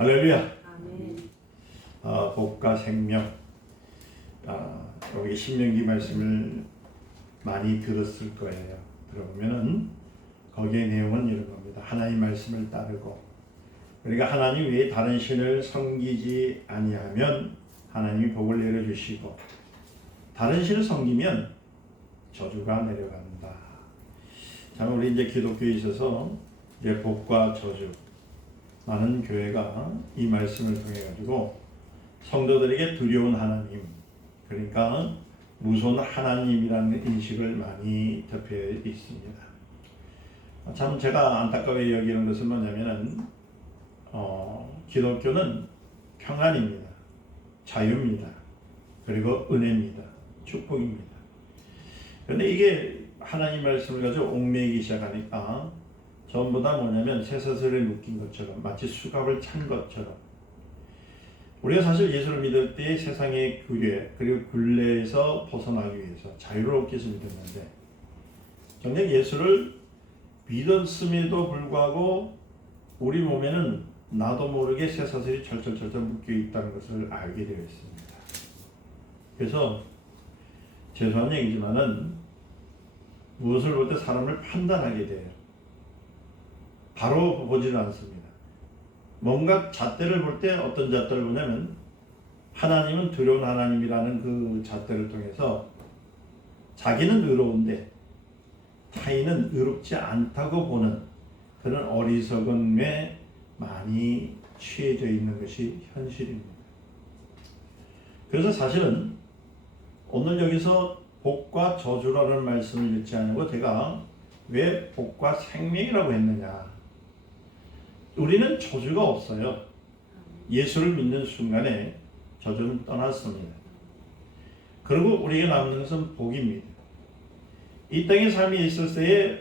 할렐루야. 아멘. 복과 생명. 여기 신명기 말씀을 많이 들었을 거예요. 들어보면은 거기에 내용은 이런 겁니다. 하나님 말씀을 따르고, 그러니까 하나님 외에 다른 신을 섬기지 아니하면 하나님이 복을 내려주시고, 다른 신을 섬기면 저주가 내려간다. 참 우리 이제 기독교에 있어서 이제 복과 저주, 많은 교회가 이 말씀을 통해 가지고 성도들에게 두려운 하나님, 그러니까 무서운 하나님이라는 인식을 많이 접해 있습니다. 참 제가 안타까워 여기는 것은 뭐냐면은 기독교는 평안입니다, 자유입니다, 그리고 은혜입니다, 축복입니다. 그런데 이게 하나님 말씀을 가지고 옥매이기 시작하니까 전부 다 뭐냐면 쇠사슬에 묶인 것처럼, 마치 수갑을 찬 것처럼, 우리가 사실 예수를 믿을 때 세상의 규례 그리고 굴레에서 벗어나기 위해서 자유롭게 해서 믿었는데, 정작 예수를 믿었음에도 불구하고 우리 몸에는 나도 모르게 쇠사슬이 철철철철 묶여 있다는 것을 알게 되어 있습니다. 그래서 죄송한 얘기지만은 무엇을 볼 때 사람을 판단하게 돼요. 바로 보지는 않습니다. 뭔가 잣대를 볼 때 어떤 잣대를 보냐면, 하나님은 두려운 하나님이라는 그 잣대를 통해서 자기는 의로운데 타인은 의롭지 않다고 보는 그런 어리석음에 많이 취해져 있는 것이 현실입니다. 그래서 사실은 오늘 여기서 복과 저주라는 말씀을 읽지 않고 제가 왜 복과 생명이라고 했느냐. 우리는 저주가 없어요. 예수를 믿는 순간에 저주는 떠났습니다. 그리고 우리가 남는 것은 복입니다. 이 땅의 삶이 있을 때에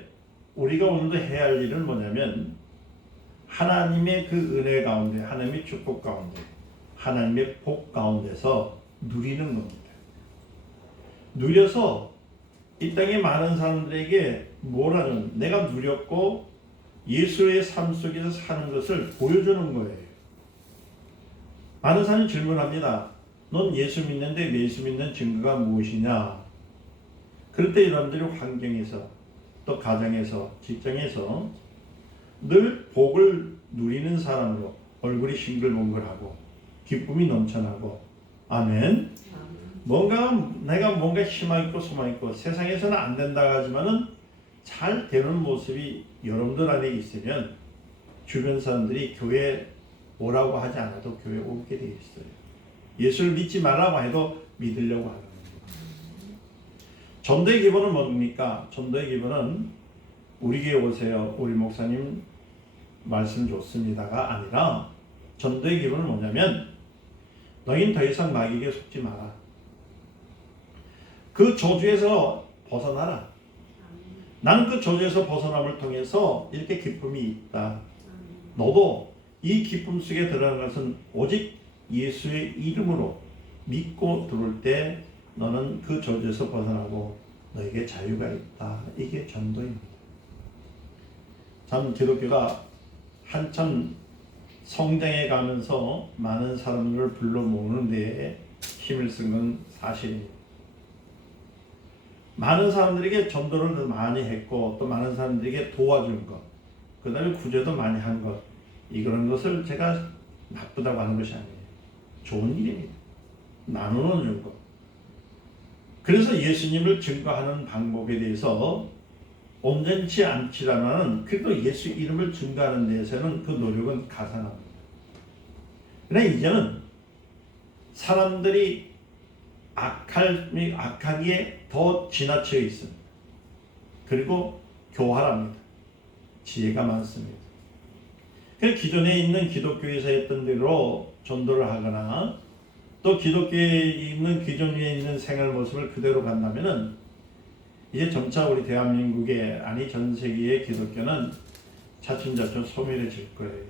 우리가 오늘도 해야 할 일은 뭐냐면, 하나님의 그 은혜 가운데, 하나님의 축복 가운데, 하나님의 복 가운데서 누리는 겁니다. 누려서 이 땅의 많은 사람들에게 뭐라는, 내가 누렸고 예수의 삶 속에서 사는 것을 보여주는 거예요. 많은 사람이 질문합니다. 넌 예수 믿는데 예수 믿는 증거가 무엇이냐? 그럴 때 여러분들이 환경에서, 또 가정에서, 직장에서 늘 복을 누리는 사람으로 얼굴이 싱글벙글하고 기쁨이 넘쳐나고, 아멘. 내가 뭔가 희망 있고 소망 있고 세상에서는 안 된다 하지만은 잘 되는 모습이 여러분들 안에 있으면 주변 사람들이 교회 오라고 하지 않아도 교회 오게 돼 있어요. 예수를 믿지 말라고 해도 믿으려고 하는 거예요. 전도의 기본은 뭡니까? 전도의 기본은 우리 교회 오세요, 우리 목사님 말씀 좋습니다가 아니라, 전도의 기본은 뭐냐면, 너희는 더 이상 마귀에게 속지 마라. 그 저주에서 벗어나라. 나는 그 저주에서 벗어남을 통해서 이렇게 기쁨이 있다. 너도 이 기쁨 속에 들어가는 것은 오직 예수의 이름으로 믿고 들어올 때 너는 그 저주에서 벗어나고 너에게 자유가 있다. 이게 전도입니다. 참 기독교가 한참 성장해 가면서 많은 사람들을 불러 모으는 데에 힘을 쓴 건 사실입니다. 많은 사람들에게 전도를 많이 했고, 또 많은 사람들에게 도와준 것, 그 다음에 구제도 많이 한 것, 이런 것을 제가 나쁘다고 하는 것이 아니에요. 좋은 일입니다. 나누는 것. 그래서 예수님을 증거하는 방법에 대해서 온전치 않지라면 그래도 예수 이름을 증거하는 데에서는 그 노력은 가상합니다. 그러나 이제는 사람들이 악하기에 더 지나쳐 있습니다. 그리고 교활합니다. 지혜가 많습니다. 기존에 있는 기독교에서 했던 대로 전도를 하거나, 또 기독교에 있는 기존에 있는 생활 모습을 그대로 간다면은 이제 점차 우리 대한민국의, 아니 전 세계의 기독교는 차츰차츰 소멸해질 거예요.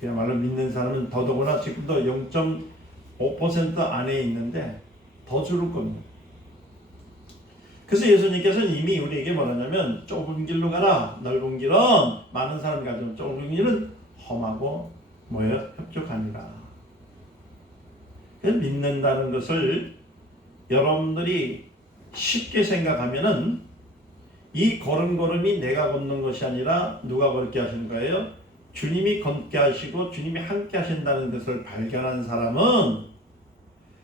그야말로 믿는 사람은 더더구나 지금도 0.5% 안에 있는데 더 줄을 겁니다. 그래서 예수님께서는 이미 우리에게 뭐라냐면, 좁은 길로 가라. 넓은 길은 많은 사람이 가지만 좁은 길은 험하고 뭐예요? 협족하니라. 믿는다는 것을 여러분들이 쉽게 생각하면은 이 걸음걸음이 내가 걷는 것이 아니라 누가 걷게 하시는 거예요? 주님이 걷게 하시고 주님이 함께 하신다는 것을 발견한 사람은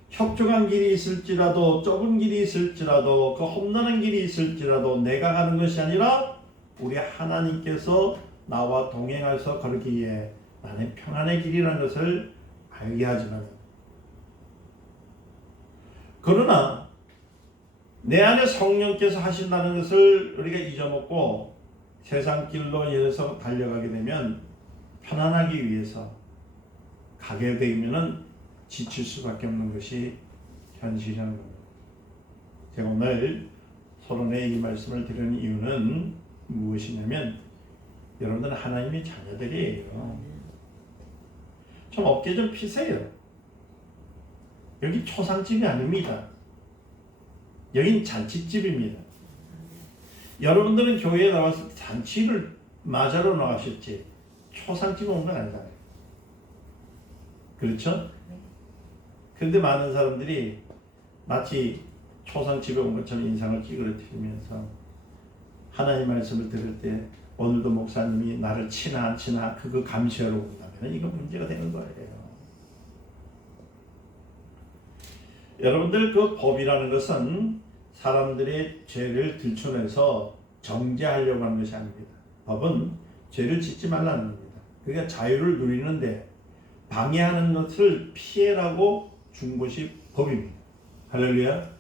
협족한 길이 있을지라도 좁은 길이 있을지라도 그 험난한 길이 있을지라도 내가 가는 것이 아니라 우리 하나님께서 나와 동행하셔서 걸기에 나는 평안의 길이라는 것을 알게 하지만, 그러나 내 안에 성령께서 하신다는 것을 우리가 잊어먹고 세상 길로 인해서 달려가게 되면 편안하기 위해서 가게 되면은 지칠 수밖에 없는 것이 현실이라는 겁니다. 제가 오늘 서론에 이 말씀을 드리는 이유는 무엇이냐면 여러분들은 하나님의 자녀들이에요. 좀 어깨 좀 피세요. 여기 초상집이 아닙니다. 여긴 잔치집입니다. 여러분들은 교회에 나와서 잔치를 맞으러 나가셨지 초상집에 온 건 아니잖아요. 그렇죠? 그런데 많은 사람들이 마치 초상집에 온 것처럼 인상을 찌그러뜨리면서 하나님 말씀을 들을 때 오늘도 목사님이 나를 치나 안 치나 그거 감시하러 온다면 이거 문제가 되는 거예요. 여러분들 그 법이라는 것은 사람들의 죄를 들춰내서 정죄하려고 하는 것이 아닙니다. 법은 죄를 짓지 말라는 겁니다. 그러니까 자유를 누리는데 방해하는 것을 피해라고 준 것이 법입니다. 할렐루야.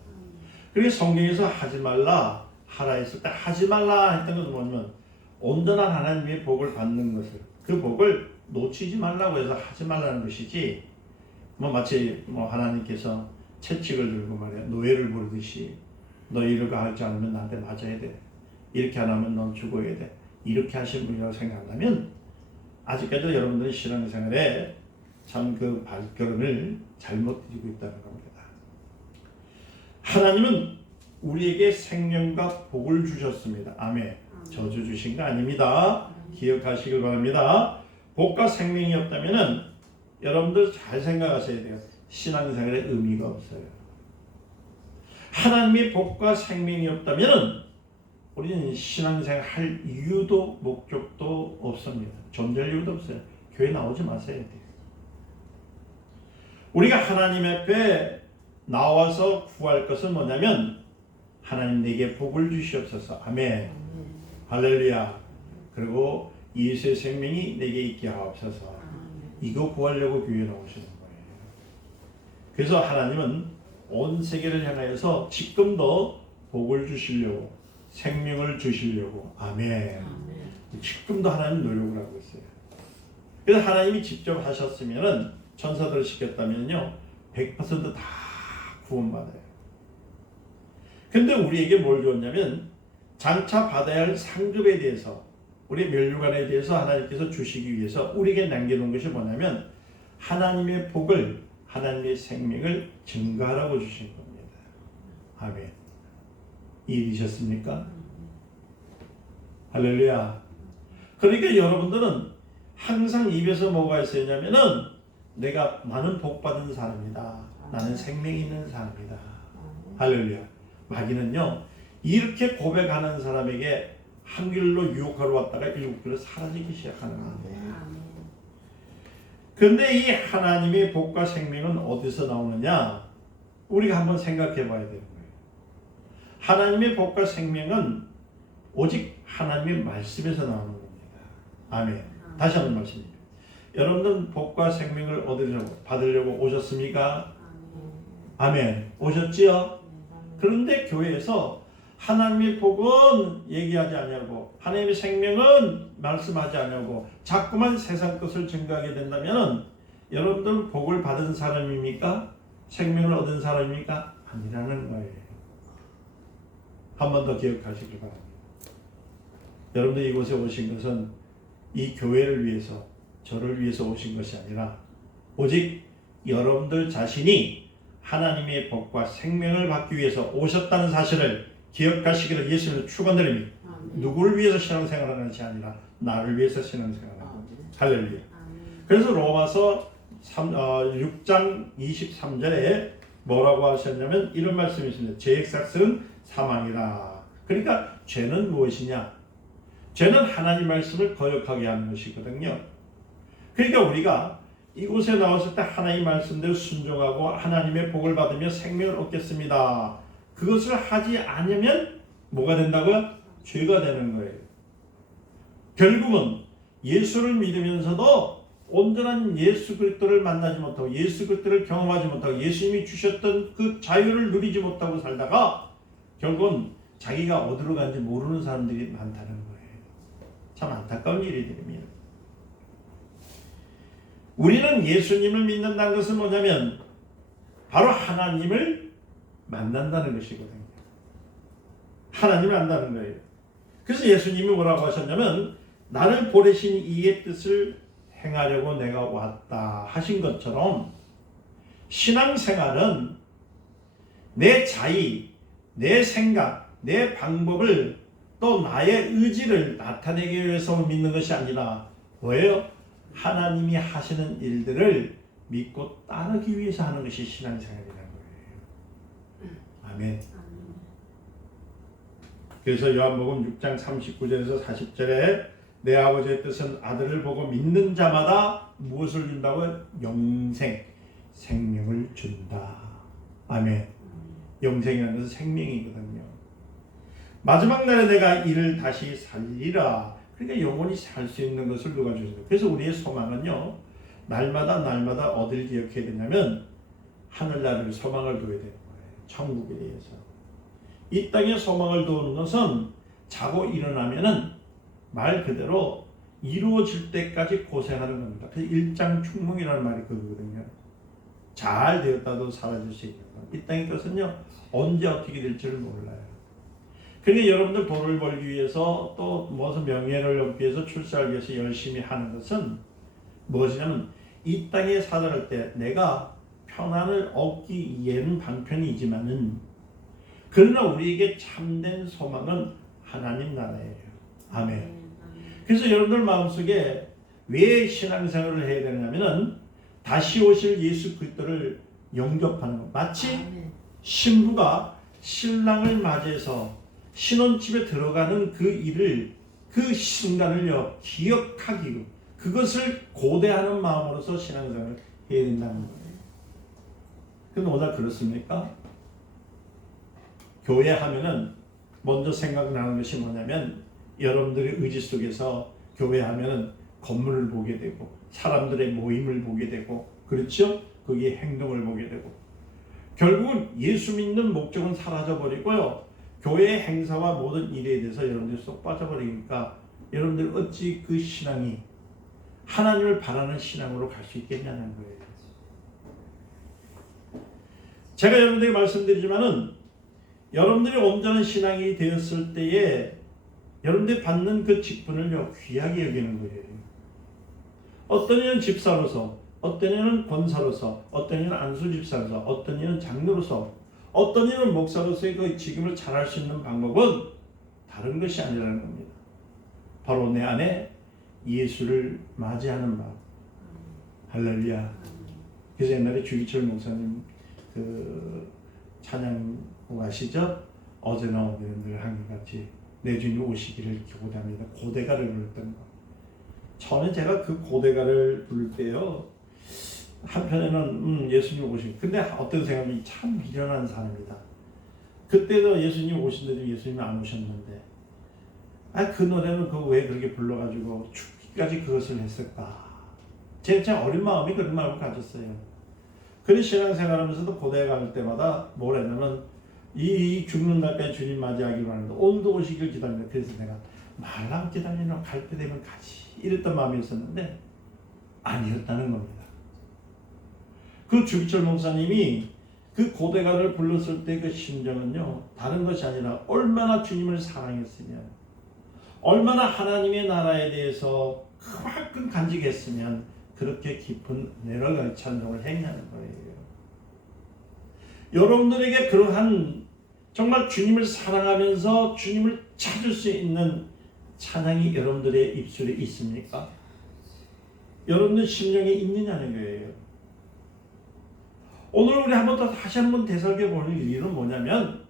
그래서 성경에서 하지 말라 하라 했을 때 하지 말라 했던 것은 뭐냐면 온전한 하나님의 복을 받는 것을, 그 복을 놓치지 말라고 해서 하지 말라는 것이지, 마치 하나님께서 채찍을 들고 말이야 노예를 부르듯이 너 이렇게 할 줄 알면 나한테 맞아야 돼, 이렇게 안 하면 넌 죽어야 돼, 이렇게 하신 분이라고 생각한다면 아직까지 여러분들이 신앙생활에 참 그 발걸음을 잘못 드리고 있다는 겁니다. 하나님은 우리에게 생명과 복을 주셨습니다. 아멘. 저주 주신 거 아닙니다. 기억하시길 바랍니다. 복과 생명이 없다면은 여러분들 잘 생각하셔야 돼요. 신앙생활에 의미가 없어요. 하나님의 복과 생명이 없다면은 우리는 신앙생활 할 이유도 목적도 없습니다. 존재할 이유도 없어요. 교회 나오지 마셔야 돼요. 우리가 하나님 앞에 나와서 구할 것은 뭐냐면 하나님 내게 복을 주시옵소서. 아멘. 할렐루야. 그리고 예수의 생명이 내게 있게 하옵소서. 이거 구하려고 교회에 나오시는 거예요. 그래서 하나님은 온 세계를 향하여서 지금도 복을 주시려고, 생명을 주시려고. 아멘. 지금도 하나님 노력을 하고 있어요. 그래서 하나님이 직접 하셨으면은 천사들을 시켰다면요 100% 다 구원받아요. 근데 우리에게 뭘 줬냐면 장차 받아야 할 상급에 대해서, 우리 면류관에 대해서 하나님께서 주시기 위해서 우리에게 남겨놓은 것이 뭐냐면 하나님의 복을, 하나님의 생명을 증가하라고 주신 겁니다. 아멘. 이해되셨습니까? 할렐루야. 그러니까 여러분들은 항상 입에서 뭐가 있었냐면은 내가 많은 복 받은 사람이다. 나는 생명이 있는 사람이다. 할렐루야. 마귀는요 이렇게 고백하는 사람에게 한 길로 유혹하러 왔다가 일곱 길로 사라지기 시작하는 거예요. 그런데 이 하나님의 복과 생명은 어디서 나오느냐? 우리가 한번 생각해 봐야 되는 거예요. 하나님의 복과 생명은 오직 하나님의 말씀에서 나오는 겁니다. 아멘. 다시 한번 말씀입니다. 여러분들은 복과 생명을 얻으려고 받으려고 오셨습니까? 아멘. 오셨지요? 그런데 교회에서 하나님의 복은 얘기하지 않냐고, 하나님의 생명은 말씀하지 않냐고 자꾸만 세상 것을 증거하게 된다면 여러분들 복을 받은 사람입니까? 생명을 얻은 사람입니까? 아니라는 거예요. 한 번 더 기억하시길 바랍니다. 여러분들 이곳에 오신 것은 이 교회를 위해서, 저를 위해서 오신 것이 아니라 오직 여러분들 자신이 하나님의 복과 생명을 받기 위해서 오셨다는 사실을 기억하시기를 예수님을 축원드립니다. 누구를 위해서 신앙생활을 하는 것이 아니라 나를 위해서 신앙생활을 하는 겁니다. 할렐루야. 그래서 로마서 6장 23절에 뭐라고 하셨냐면 이런 말씀이 있습니다. 죄의 삭은 사망이라. 그러니까 죄는 무엇이냐? 죄는 하나님 말씀을 거역하게 하는 것이거든요. 그러니까 우리가 이곳에 나왔을 때 하나님 말씀대로 순종하고 하나님의 복을 받으며 생명을 얻겠습니다. 그것을 하지 않으면 뭐가 된다고요? 죄가 되는 거예요. 결국은 예수를 믿으면서도 온전한 예수 그리스도를 만나지 못하고 예수 그리스도를 경험하지 못하고 예수님이 주셨던 그 자유를 누리지 못하고 살다가 결국은 자기가 어디로 간지 모르는 사람들이 많다는 거예요. 참 안타까운 일들입니다. 우리는 예수님을 믿는다는 것은 뭐냐면 바로 하나님을 만난다는 것이거든요. 하나님을 안다는 거예요. 그래서 예수님이 뭐라고 하셨냐면 나를 보내신 이의 뜻을 행하려고 내가 왔다 하신 것처럼 신앙생활은 내 자의, 내 생각, 내 방법을 또 나의 의지를 나타내기 위해서 믿는 것이 아니라 뭐예요? 하나님이 하시는 일들을 믿고 따르기 위해서 하는 것이 신앙생활이라는 거예요. 아멘. 그래서 요한복음 6장 39절에서 40절에 내 아버지의 뜻은 아들을 보고 믿는 자마다 무엇을 준다고요? 영생, 생명을 준다. 아멘. 영생이라는 것은 생명이거든요. 마지막 날에 내가 이를 다시 살리라. 그러니까 영원히 살 수 있는 것을 누가 주세요. 그래서 우리의 소망은요, 날마다 어딜 기억해야 되냐면 하늘나라를 소망을 둬야 되는 거예요. 천국에 대해서. 이 땅에 소망을 두는 것은 자고 일어나면은 말 그대로 이루어질 때까지 고생하는 겁니다. 그래서 일장춘몽이라는 말이 그거거든요. 잘 되었다도 사라질 수 있는 것. 이 땅의 것은요, 언제 어떻게 될지를 몰라요. 그러니까 여러분들 돈을 벌기 위해서 또 무슨 명예를 얻기 위해서 출세하기 위해서 열심히 하는 것은 무엇이냐면 이 땅에 살아갈 때 내가 평안을 얻기 위해는 방편이지만은 그러나 우리에게 참된 소망은 하나님 나라예요. 아멘. 그래서 여러분들 마음속에 왜 신앙생활을 해야 되냐면은 다시 오실 예수 그리스도를 영접하는 것. 마치 신부가 신랑을 맞이해서 신혼집에 들어가는 그 일을, 그 순간을요, 기억하기, 그것을 고대하는 마음으로서 신앙생활을 해야 된다는 거예요. 근데 오늘 그렇습니까? 교회 하면은 먼저 생각나는 것이 뭐냐면 여러분들의 의지 속에서 교회 하면은 건물을 보게 되고 사람들의 모임을 보게 되고 그렇죠? 거기에 행동을 보게 되고 결국은 예수 믿는 목적은 사라져버리고요. 교회의 행사와 모든 일에 대해서 여러분들이 쏙 빠져버리니까 여러분들 어찌 그 신앙이 하나님을 바라는 신앙으로 갈 수 있겠냐는 거예요. 제가 여러분들에게 말씀드리지만은 여러분들이 온전한 신앙이 되었을 때에 여러분들이 받는 그 직분을요, 귀하게 여기는 거예요. 어떤 이는 집사로서, 어떤 이는 권사로서, 어떤 이는 안수집사로서, 어떤 이는 장로로서, 어떤 이는 목사로서의 그 직임을 잘할 수 있는 방법은 다른 것이 아니라는 겁니다. 바로 내 안에 예수를 맞이하는 마음. 할렐루야. 그래서 옛날에 주기철 목사님 그 찬양 아시죠? 어제나 오늘은 늘 한결같이 내 주님 오시기를 기도합니다. 고대가를 불렀던 거. 처음에 제가 그 고대가를 부를 때요, 한편에는 예수님 오시고, 근데 어떤 생각이 참 미련한 사람이다. 그때도 예수님 오신데도 예수님이 안 오셨는데, 그 노래는 그 왜 그렇게 불러가지고 죽기까지 그것을 했을까? 제가 어린 마음이 그런 마음을 가졌어요. 그런 신앙생활하면서도 고대에 갈 때마다 뭘 했냐면 이 죽는 날까지 주님 맞이하기로 하는데 오늘도 오시길 기다립니다. 그래서 내가 말랑 기다리나 갈 때 되면 가지 이랬던 마음이 있었는데 아니었다는 겁니다. 그 주기철 목사님이 그 고대가를 불렀을 때 그 심정은요, 다른 것이 아니라 얼마나 주님을 사랑했으면, 얼마나 하나님의 나라에 대해서 그만큼 간직했으면 그렇게 깊은 은혜를 찬송을 했냐는 거예요. 여러분들에게 그러한 정말 주님을 사랑하면서 주님을 찾을 수 있는 찬양이 여러분들의 입술에 있습니까? 여러분들 심령에 있느냐는 거예요. 오늘 우리 한번 더 다시 한번 되살펴 보는 이유는 뭐냐면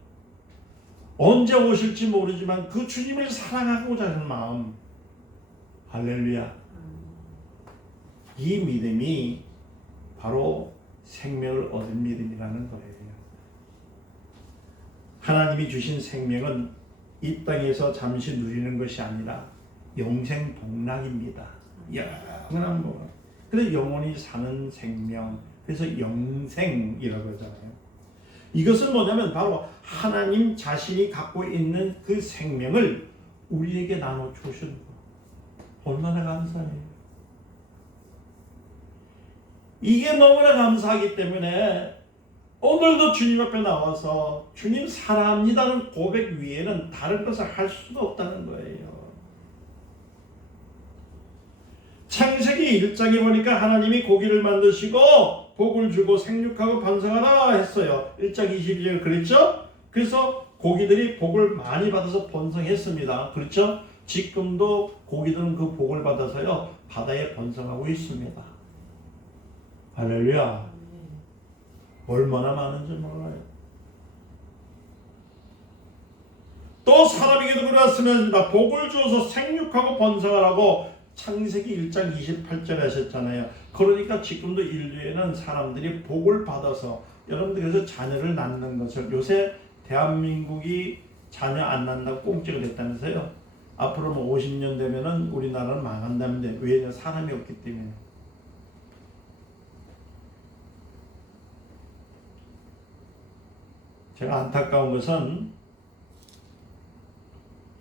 언제 오실지 모르지만 그 주님을 사랑하고자 하는 마음, 할렐루야, 이 믿음이 바로 생명을 얻은 믿음이라는 거예요. 하나님이 주신 생명은 이 땅에서 잠시 누리는 것이 아니라 영생 복락입니다. 영원한 복락. 그래서 영원히 사는 생명, 그래서 영생이라고 하잖아요. 이것은 뭐냐면 바로 하나님 자신이 갖고 있는 그 생명을 우리에게 나눠 주신 거. 얼마나 감사해요. 이게 너무나 감사하기 때문에 오늘도 주님 앞에 나와서 주님 사랑합니다는 고백 위에는 다른 것을 할 수도 없다는 거예요. 창세기 1장에 보니까 하나님이 고기를 만드시고 복을 주고 생육하고 번성하라 했어요. 1장 22절 그랬죠? 그래서 고기들이 복을 많이 받아서 번성했습니다. 그렇죠? 지금도 고기들은 그 복을 받아서요 바다에 번성하고 있습니다. 할렐루야. 얼마나 많은지 몰라요. 또 사람에게도 그러했으면 복을 주어서 생육하고 번성하라고 창세기 1장 28절에 하셨잖아요. 그러니까 지금도 인류에는 사람들이 복을 받아서 여러분들 그래서 자녀를 낳는 것을 요새 대한민국이 자녀 안 낳는다고 꽁지가 됐다면서요. 앞으로 뭐 50년 되면은 우리나라는 망한다는데 왜냐 사람이 없기 때문에. 제가 안타까운 것은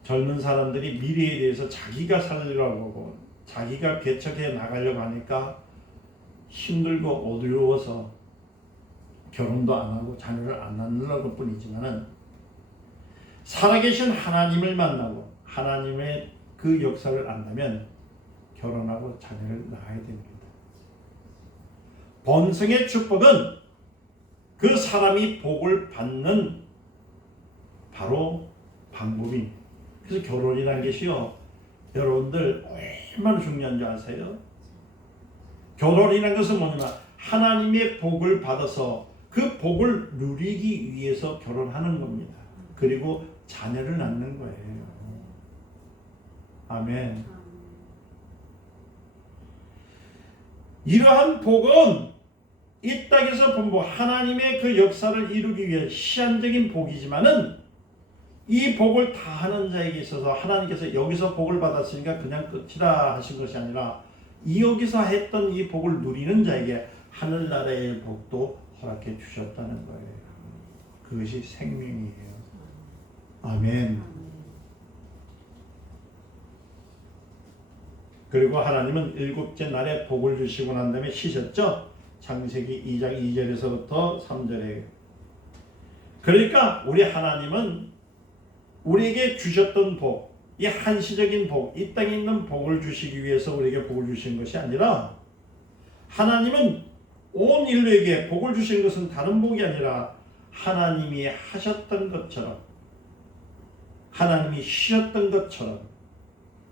젊은 사람들이 미래에 대해서 자기가 살려고 하고 자기가 개척해 나가려고 하니까 힘들고 어두워서 결혼도 안 하고 자녀를 안 낳으려고 뿐이지만은 살아계신 하나님을 만나고 하나님의 그 역사를 안다면 결혼하고 자녀를 낳아야 됩니다. 번성의 축복은 그 사람이 복을 받는 바로 방법입니다. 그래서 결혼이라는 것이요 여러분들 얼마나 중요한 줄 아세요? 결혼이라는 것은 뭐냐면 하나님의 복을 받아서 그 복을 누리기 위해서 결혼하는 겁니다. 그리고 자녀를 낳는 거예요. 아멘. 이러한 복은 이 땅에서 본부 하나님의 그 역사를 이루기 위해 시한적인 복이지만은 이 복을 다 하는 자에게 있어서 하나님께서 여기서 복을 받았으니까 그냥 끝이다 하신 것이 아니라 이 여기서 했던 이 복을 누리는 자에게 하늘나라의 복도 허락해 주셨다는 거예요. 그것이 생명이에요. 아멘. 그리고 하나님은 일곱째 날에 복을 주시고 난 다음에 쉬셨죠. 창세기 2장 2절에서부터 3절에. 그러니까 우리 하나님은 우리에게 주셨던 복, 이 한시적인 복, 이 땅에 있는 복을 주시기 위해서 우리에게 복을 주신 것이 아니라 하나님은 온 인류에게 복을 주신 것은 다른 복이 아니라 하나님이 하셨던 것처럼 하나님이 쉬었던 것처럼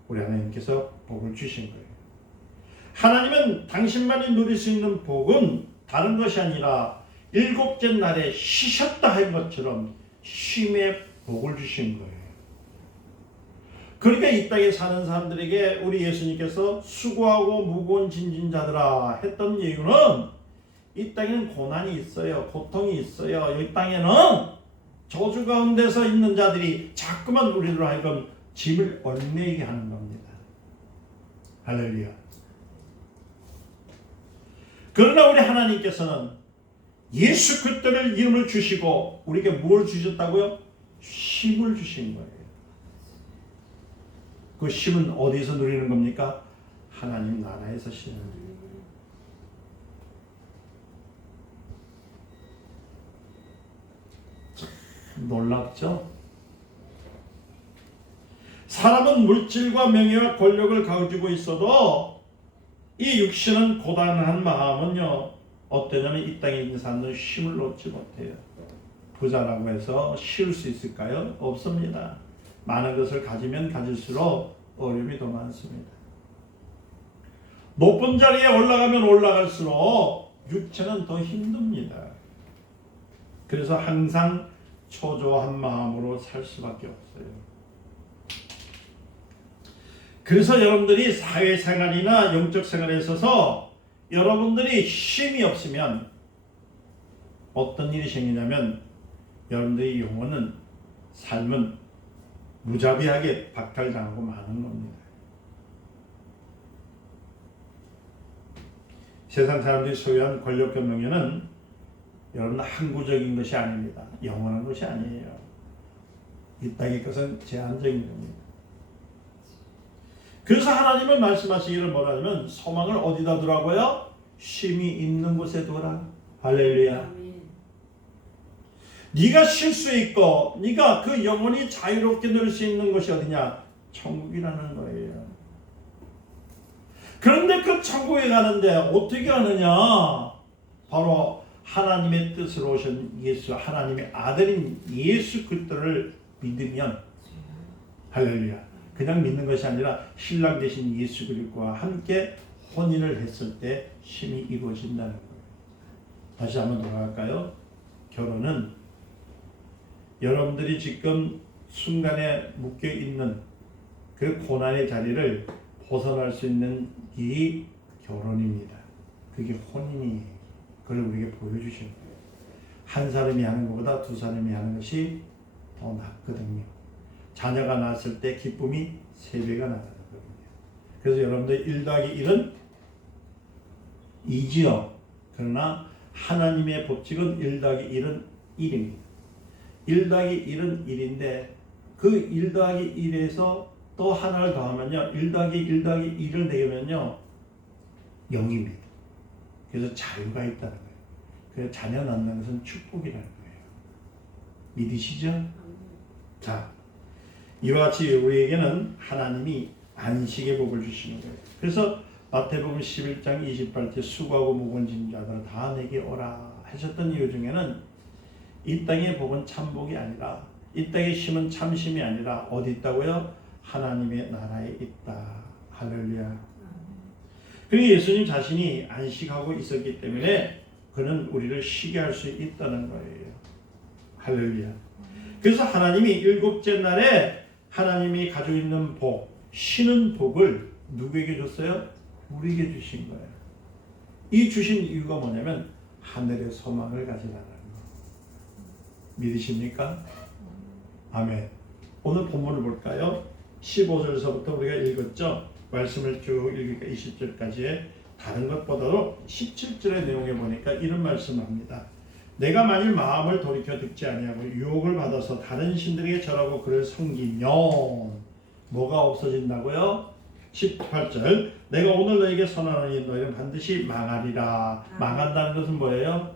우리 하나님께서 복을 주신 거예요. 하나님은 당신만이 누릴 수 있는 복은 다른 것이 아니라 일곱째 날에 쉬셨다 한 것처럼 쉼의 복을 주신 거예요. 그러니까 이 땅에 사는 사람들에게 우리 예수님께서 수고하고 무거운 짐진 자들아 했던 이유는 이 땅에는 고난이 있어요. 고통이 있어요. 이 땅에는 저주 가운데서 있는 자들이 자꾸만 우리로 하여금 짐을 얽매이게 하는 겁니다. 할렐루야. 그러나 우리 하나님께서는 예수 그리스도를 이름을 주시고 우리에게 뭘 주셨다고요? 쉼을 주신 거예요. 그 쉼은 어디서 누리는 겁니까? 하나님 나라에서 쉬는 거예요. 참 놀랍죠? 사람은 물질과 명예와 권력을 가지고 있어도 이 육신은 고단한 마음은요 어떠냐면 이 땅에 있는 사람들은 쉼을 놓지 못해요. 부자라고 해서 쉴 수 있을까요? 없습니다. 많은 것을 가지면 가질수록 어려움이 더 많습니다. 높은 자리에 올라가면 올라갈수록 육체는 더 힘듭니다. 그래서 항상 초조한 마음으로 살 수밖에 없어요. 그래서 여러분들이 사회생활이나 영적 생활에 있어서 여러분들이 쉼이 없으면 어떤 일이 생기냐면 여러분들의 영혼은 삶은 무자비하게 박탈당하고 마는 겁니다. 세상 사람들이 소유한 권력과 명예는 여러분 항구적인 것이 아닙니다. 영원한 것이 아니에요. 이 땅의 것은 제한적인 겁니다. 그래서 하나님은 말씀하시기를 뭐라냐면 소망을 어디다 두라고요? 쉼이 있는 곳에 두라. 할렐루야. 네가 쉴 수 있고 네가 그 영혼이 자유롭게 누릴 수 있는 곳이 어디냐? 천국이라는 거예요. 그런데 그 천국에 가는데 어떻게 하느냐? 바로 하나님의 뜻으로 오신 예수, 하나님의 아들인 예수 그리스도를 믿으면, 할렐루야. 그냥 믿는 것이 아니라 신랑 되신 예수 그리스도와 함께 혼인을 했을 때 쉼이 이루어진다는 거예요. 다시 한번 돌아갈까요? 결혼은 여러분들이 지금 순간에 묶여 있는 그 고난의 자리를 벗어날 수 있는 길이 결혼입니다. 그게 혼인이에요. 그걸 우리에게 보여주신 거예요. 한 사람이 하는 것보다 두 사람이 하는 것이 더 낫거든요. 자녀가 낳았을 때 기쁨이 3배가 나가는 겁니다. 그래서 여러분들 1 더하기 1은 2지요. 그러나 하나님의 법칙은 1 더하기 1은 1입니다. 1 더하기 1은 1인데 그 1 더하기 1에서 또 하나를 더하면요. 1 더하기 1 더하기 1을 내면요. 0입니다. 그래서 자유가 있다는 거예요. 그래서 자녀 낳는 것은 축복이라는 거예요. 믿으시죠? 자, 이와 같이 우리에게는 하나님이 안식의 복을 주시는 거예요. 그래서 마태복음 11장 28절 수고하고 무거운 짐 자들아 다 내게 오라 하셨던 이유 중에는 이 땅의 복은 참복이 아니라 이 땅의 쉼은 참쉼이 아니라 어디 있다고요? 하나님의 나라에 있다. 할렐루야. 그리고 예수님 자신이 안식하고 있었기 때문에 그는 우리를 쉬게 할 수 있다는 거예요. 할렐루야. 그래서 하나님이 7째 날에 하나님이 가지고 있는 복, 쉬는 복을 누구에게 줬어요? 우리에게 주신 거예요. 이 주신 이유가 뭐냐면 하늘의 소망을 가지라는 거. 믿으십니까? 아멘. 오늘 본문을 볼까요? 15절서부터 우리가 읽었죠? 말씀을 쭉 읽으니까 20절까지의 다른 것보다도 17절의 내용에 보니까 이런 말씀을 합니다. 내가 만일 마음을 돌이켜 듣지 아니하고 유혹을 받아서 다른 신들에게 절하고 그를 섬기면 뭐가 없어진다고요? 18절 내가 오늘 너에게 선언하니 너희는 반드시 망하리라. 망한다는 것은 뭐예요?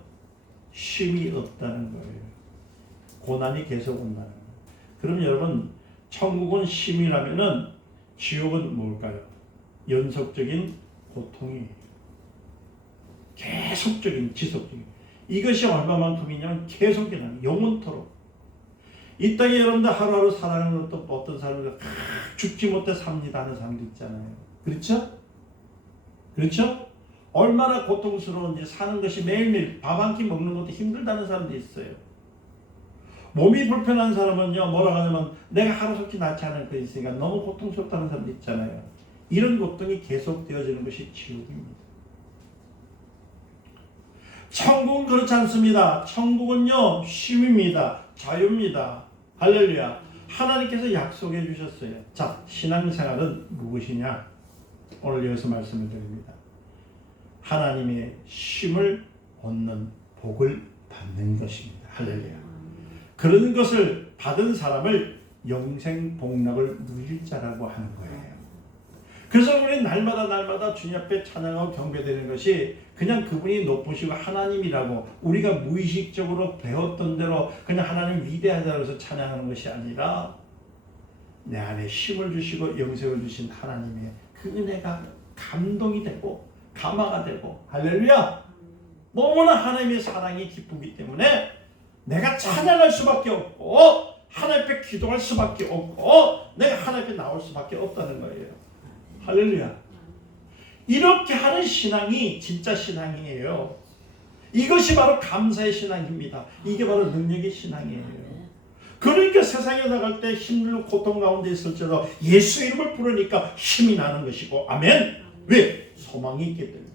쉼이 없다는 거예요. 고난이 계속 온다는 거예요. 그럼 여러분 천국은 쉼이라면은 지옥은 뭘까요? 연속적인 고통이에요. 계속적인 지속적인. 이것이 얼마만큼이냐면 계속이라는 영원토록. 이 땅에 여러분들 하루하루 살아가는 것도 어떤 사람들 죽지 못해 삽니다 하는 사람도 있잖아요. 그렇죠? 그렇죠? 얼마나 고통스러운지 사는 것이 매일매일 밥 한 끼 먹는 것도 힘들다는 사람도 있어요. 몸이 불편한 사람은요 뭐라 하냐면 내가 하루속히 낫지 않을 거 있으니까 너무 고통스럽다는 사람도 있잖아요. 이런 고통이 계속되어지는 것이 지옥입니다. 천국은 그렇지 않습니다. 천국은요 쉼입니다. 자유입니다. 할렐루야. 하나님께서 약속해 주셨어요. 자, 신앙생활은 무엇이냐? 오늘 여기서 말씀을 드립니다. 하나님의 쉼을 얻는 복을 받는 것입니다. 할렐루야. 그런 것을 받은 사람을 영생 복락을 누릴 자라고 하는 거예요. 그래서 우리 날마다 주님 앞에 찬양하고 경배드리는 것이 그냥 그분이 높으시고 하나님이라고 우리가 무의식적으로 배웠던 대로 그냥 하나님 위대하다고 해서 찬양하는 것이 아니라 내 안에 힘을 주시고 영생을 주신 하나님의 그 은혜가 감동이 되고 감화가 되고 할렐루야. 너무나 하나님의 사랑이 기쁘기 때문에 내가 찬양할 수밖에 없고 하나님 앞에 기도할 수밖에 없고 내가 하나님 앞에 나올 수밖에 없다는 거예요. 할렐루야. 이렇게 하는 신앙이 진짜 신앙이에요. 이것이 바로 감사의 신앙입니다. 이게 바로 능력의 신앙이에요. 그러니까 세상에 나갈 때 힘들고 고통 가운데 있을지라도 예수 이름을 부르니까 힘이 나는 것이고, 아멘. 왜? 소망이 있기 때문에.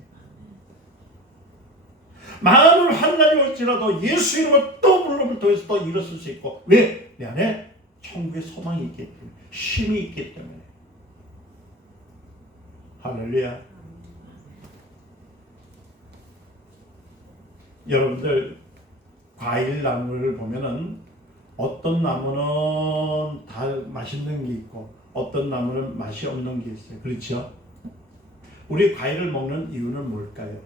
만일 환난이 올지라도 예수 이름을 또 부름을 통해서 또 일어설 수 있고, 왜? 내 안에 천국의 소망이 있기 때문에, 힘이 있기 때문에. 할렐루야. 여러분들 과일 나무를 보면은 어떤 나무는 다 맛있는 게 있고 어떤 나무는 맛이 없는 게 있어요. 그렇죠? 우리 과일을 먹는 이유는 뭘까요?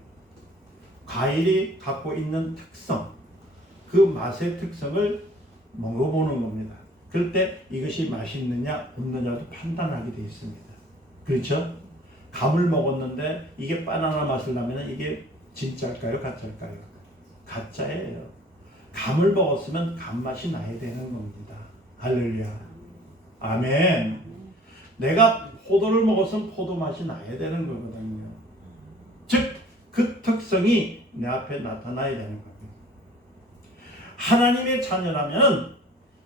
과일이 갖고 있는 특성, 그 맛의 특성을 먹어보는 겁니다. 그럴 때 이것이 맛있느냐 없느냐도 판단하게 되어 있습니다. 그렇죠? 감을 먹었는데 이게 바나나 맛을 나면 이게 진짜일까요? 가짜일까요? 가짜예요. 감을 먹었으면 감맛이 나야 되는 겁니다. 할렐루야. 아멘. 내가 포도를 먹었으면 포도 맛이 나야 되는 거거든요. 즉, 그 특성이 내 앞에 나타나야 되는 겁니다. 하나님의 자녀라면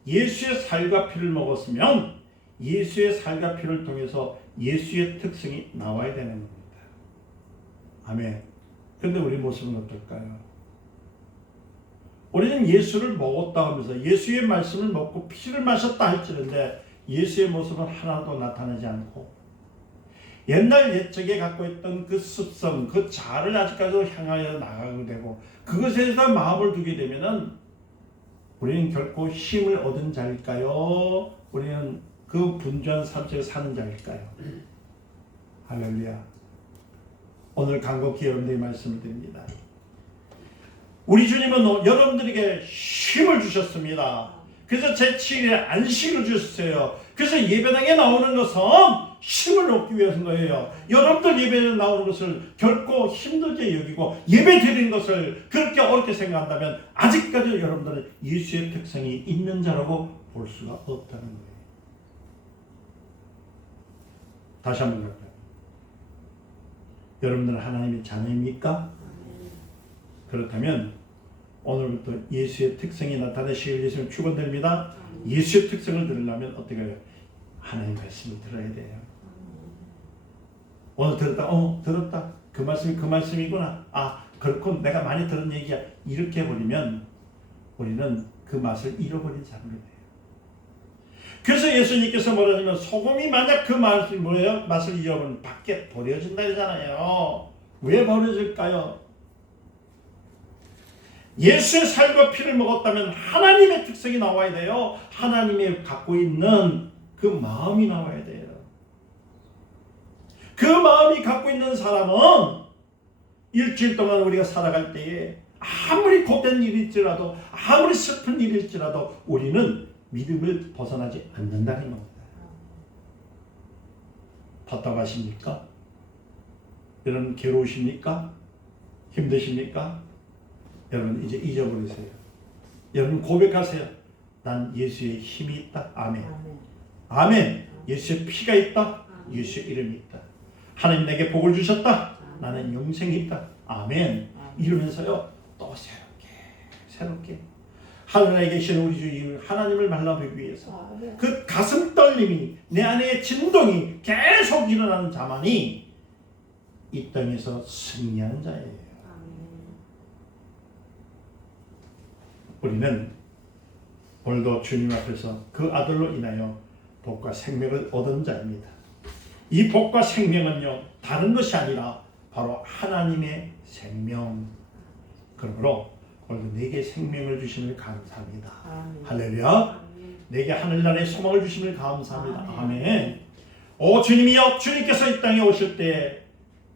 예수의 살과 피를 먹었으면 예수의 살과 피를 통해서 예수의 특성이 나와야 되는 겁니다. 아멘. 그런데 우리 모습은 어떨까요? 우리는 예수를 먹었다 하면서 예수의 말씀을 먹고 피를 마셨다 할지는데 예수의 모습은 하나도 나타나지 않고 옛날 옛적에 갖고 있던 그 습성, 그 자아를 아직까지도 향하여 나가게 되고 그것에 대해서 마음을 두게 되면은 우리는 결코 힘을 얻은 자일까요? 우리는 그 분주한 삶 속에 사는 자일까요? 할렐루야. 오늘 간곡히 여러분들이 말씀을 드립니다. 우리 주님은 여러분들에게 힘을 주셨습니다. 그래서 제7일에 안식을 주셨어요. 그래서 예배당에 나오는 것은 힘을 얻기 위해서인 거예요. 여러분들 예배에 나오는 것을 결코 힘들게 여기고 예배 드리는 것을 그렇게 어렵게 생각한다면 아직까지 여러분들은 예수의 특성이 있는 자라고 볼 수가 없다는 거예요. 다시 한번 갈까요? 여러분들은 하나님의 자녀입니까? 그렇다면 오늘부터 예수의 특성이 나타나시길 예수님 축원드립니다. 예수의 특성을 들으려면 어떻게 해요? 하나님 말씀을 들어야 돼요. 오늘 들었다. 그 말씀이 그 말씀이구나. 그렇고 내가 많이 들은 얘기야. 이렇게 해버리면 우리는 그 맛을 잃어버린 사람이 돼요. 그래서 예수님께서 뭐라냐면 소금이 만약 그 맛을 뭐예요? 맛을 잃어버리면 밖에 버려진다 그러잖아요. 왜 버려질까요? 예수의 살과 피를 먹었다면 하나님의 특성이 나와야 돼요. 하나님의 갖고 있는 그 마음이 나와야 돼요. 그 마음이 갖고 있는 사람은 일주일 동안 우리가 살아갈 때에 아무리 고된 일일지라도 아무리 슬픈 일일지라도 우리는 믿음을 벗어나지 않는다는 겁니다. 답답하십니까? 여러분 괴로우십니까? 힘드십니까? 여러분 이제 잊어버리세요. 여러분 고백하세요. 난 예수의 힘이 있다. 아멘. 아멘. 예수의 피가 있다. 예수의 이름이 있다. 하나님 내게 복을 주셨다. 나는 영생이 있다. 아멘. 이러면서요 또 새롭게 하늘에 계신 우리 주 하나님을 만나보기 위해서 그 가슴 떨림이 내 안에 진동이 계속 일어나는 자만이 이 땅에서 승리하는 자예요. 우리는 오늘도 주님 앞에서 그 아들로 인하여 복과 생명을 얻은 자입니다. 이 복과 생명은요 다른 것이 아니라 바로 하나님의 생명. 그러므로 오늘도 내게 생명을 주심을 감사합니다. 아멘. 할렐루야. 내게 하늘나라의 소망을 주심을 감사합니다. 아멘. 오 주님이여, 주님께서 이 땅에 오실 때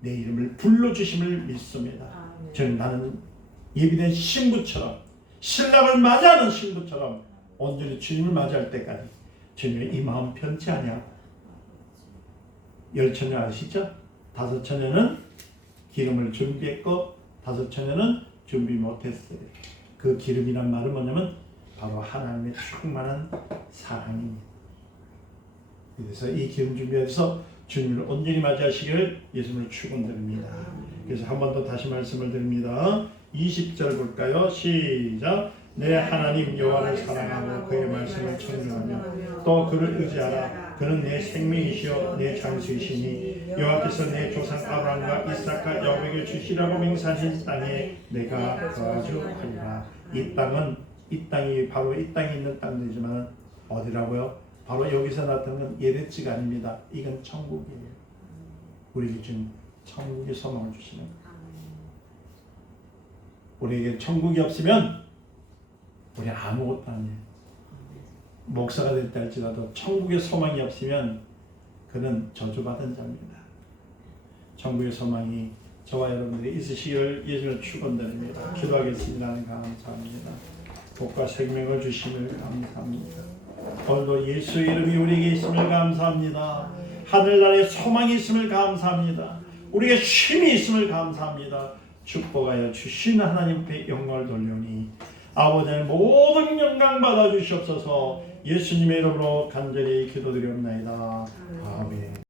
내 이름을 불러주심을 믿습니다. 나는 예비된 신부처럼 신랑을 맞이하는 신부처럼 온전히 주님을 맞이할 때까지 주님의 이 마음 편치 아니하고, 10처녀 아시죠? 5처녀는 기름을 준비했고 5처녀는 준비 못했어요. 그 기름이란 말은 뭐냐면 바로 하나님의 충만한 사랑입니다. 그래서 이 기름 준비해서 주님을 온전히 맞이하시기를 예수님을 축원드립니다. 그래서 한 번 더 다시 말씀을 드립니다. 20절 볼까요? 시작. 내 하나님 여호와를 사랑하고 그의 말씀을 청종하며 또 그를 의지하라. 그는 내 생명이시요 내 장수이시니 여호와께서 내 조상 아브라함과 이삭과 야곱에게 주시라고 맹세하신 땅에 내가 거주하리라. 이 땅이 바로 이 땅에 있는 땅이지만 어디라고요? 바로 여기서 나타나는 예레츠가 아닙니다. 이건 천국이에요. 우리에게 지금 천국의 소망을 주시는 거예요. 우리에게 천국이 없으면 우리 아무것도 아니에요. 목사가 됐다 할지라도 천국의 소망이 없으면 그는 저주받은 자입니다. 천국의 소망이 저와 여러분들이 있으시기를 예수를 축원드립니다. 기도하겠습니다. 감사합니다. 복과 생명을 주심을 감사합니다. 오늘도 예수 이름이 우리에게 있음을 감사합니다. 하늘나라에 소망이 있음을 감사합니다. 우리에게 쉼이 있음을 감사합니다. 축복하여 주신 하나님께 영광을 돌리오니 아버지의 모든 영광 받아 주시옵소서. 예수님의 이름으로 간절히 기도드리옵나이다. 아멘.